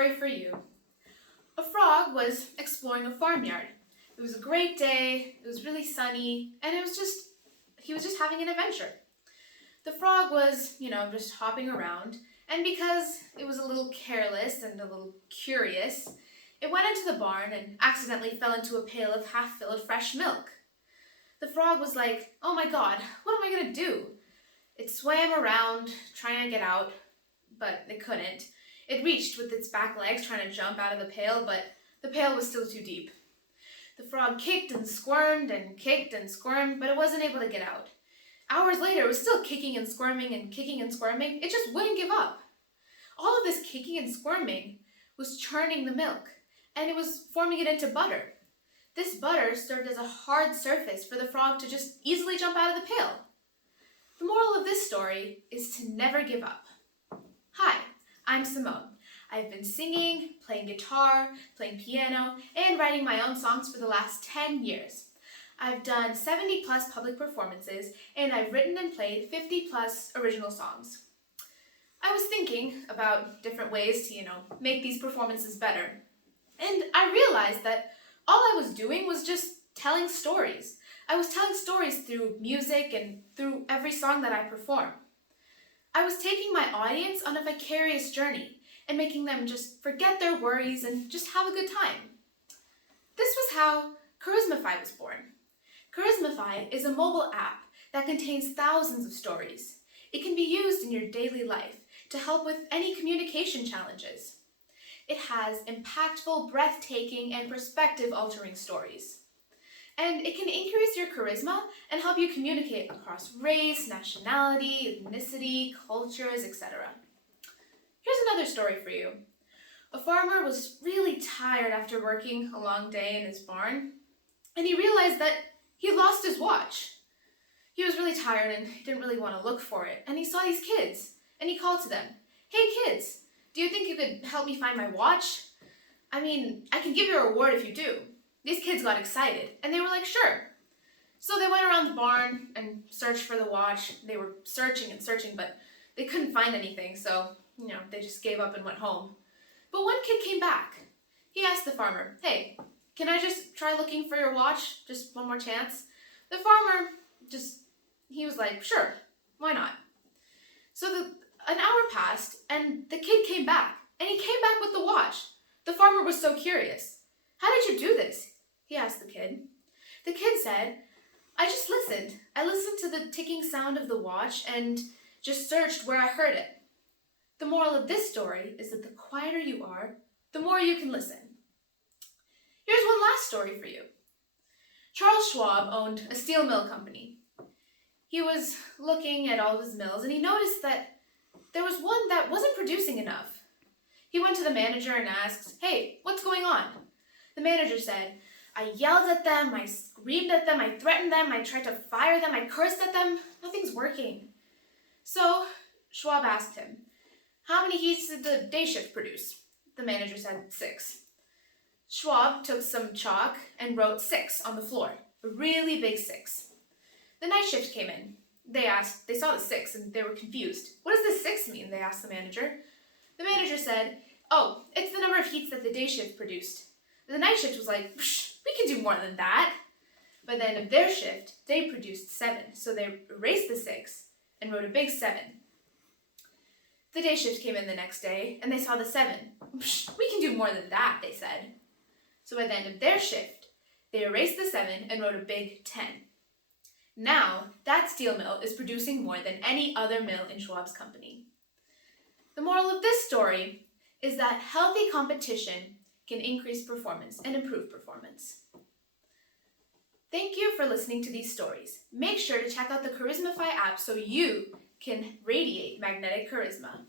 story for you. A frog was exploring a farmyard. It was a great day, it was really sunny, and he was just having an adventure. The frog was, just hopping around, and because it was a little careless and a little curious, it went into the barn and accidentally fell into a pail of half-filled fresh milk. The frog was like, "Oh my God, what am I gonna do?" It swam around, trying to get out, but it couldn't. It reached with its back legs trying to jump out of the pail, but the pail was still too deep. The frog kicked and squirmed, but it wasn't able to get out. Hours later, it was still kicking and squirming and kicking and squirming. It just wouldn't give up. All of this kicking and squirming was churning the milk, and it was forming it into butter. This butter served as a hard surface for the frog to just easily jump out of the pail. The moral of this story is to never give up. Hi, I'm Simone. I've been singing, playing guitar, playing piano, and writing my own songs for the last 10 years. I've done 70 plus public performances, and I've written and played 50 plus original songs. I was thinking about different ways to, make these performances better. And I realized that all I was doing was just telling stories. I was telling stories through music and through every song that I perform. I was taking my audience on a vicarious journey and making them just forget their worries and just have a good time. This was how Charismafy was born. Charismafy is a mobile app that contains thousands of stories. It can be used in your daily life to help with any communication challenges. It has impactful, breathtaking, and perspective-altering stories. And it can increase your charisma and help you communicate across race, nationality, ethnicity, cultures, etc. Here's another story for you. A farmer was really tired after working a long day in his barn, and he realized that he lost his watch. He was really tired and he didn't really want to look for it, and he saw these kids, and he called to them, "Hey kids, do you think you could help me find my watch? I can give you a reward if you do." These kids got excited, and they were like, "Sure." So they went around the barn and searched for the watch. They were searching and searching, but they couldn't find anything, so, they just gave up and went home. But one kid came back. He asked the farmer, "Hey, can I just try looking for your watch? Just one more chance?" The farmer he was like, "Sure, why not?" So an hour passed, and the kid came back, and he came back with the watch. The farmer was so curious. "How did you do this?" he asked the kid. The kid said, "I just listened. I listened to the ticking sound of the watch and just searched where I heard it." The moral of this story is that the quieter you are, the more you can listen. Here's one last story for you. Charles Schwab owned a steel mill company. He was looking at all of his mills, and he noticed that there was one that wasn't producing enough. He went to the manager and asked, "Hey, what's going on?" The manager said, "I yelled at them, I screamed at them, I threatened them, I tried to fire them, I cursed at them. Nothing's working." So Schwab asked him, "How many heats did the day shift produce?" The manager said 6. Schwab took some chalk and wrote 6 on the floor, a really big 6. The night shift came in. They saw the 6 and they were confused. "What does this 6 mean?" they asked the manager. The manager said, "Oh, it's the number of heats that the day shift produced." The night shift was like, "We can do more than that." By the end of their shift, they produced 7, so they erased the 6 and wrote a big 7. The day shift came in the next day, and they saw the 7. "We can do more than that," they said. So by the end of their shift, they erased the 7 and wrote a big 10. Now, that steel mill is producing more than any other mill in Schwab's company. The moral of this story is that healthy competition can increase performance and improve performance. Thank you for listening to these stories. Make sure to check out the Charismafy app so you can radiate magnetic charisma.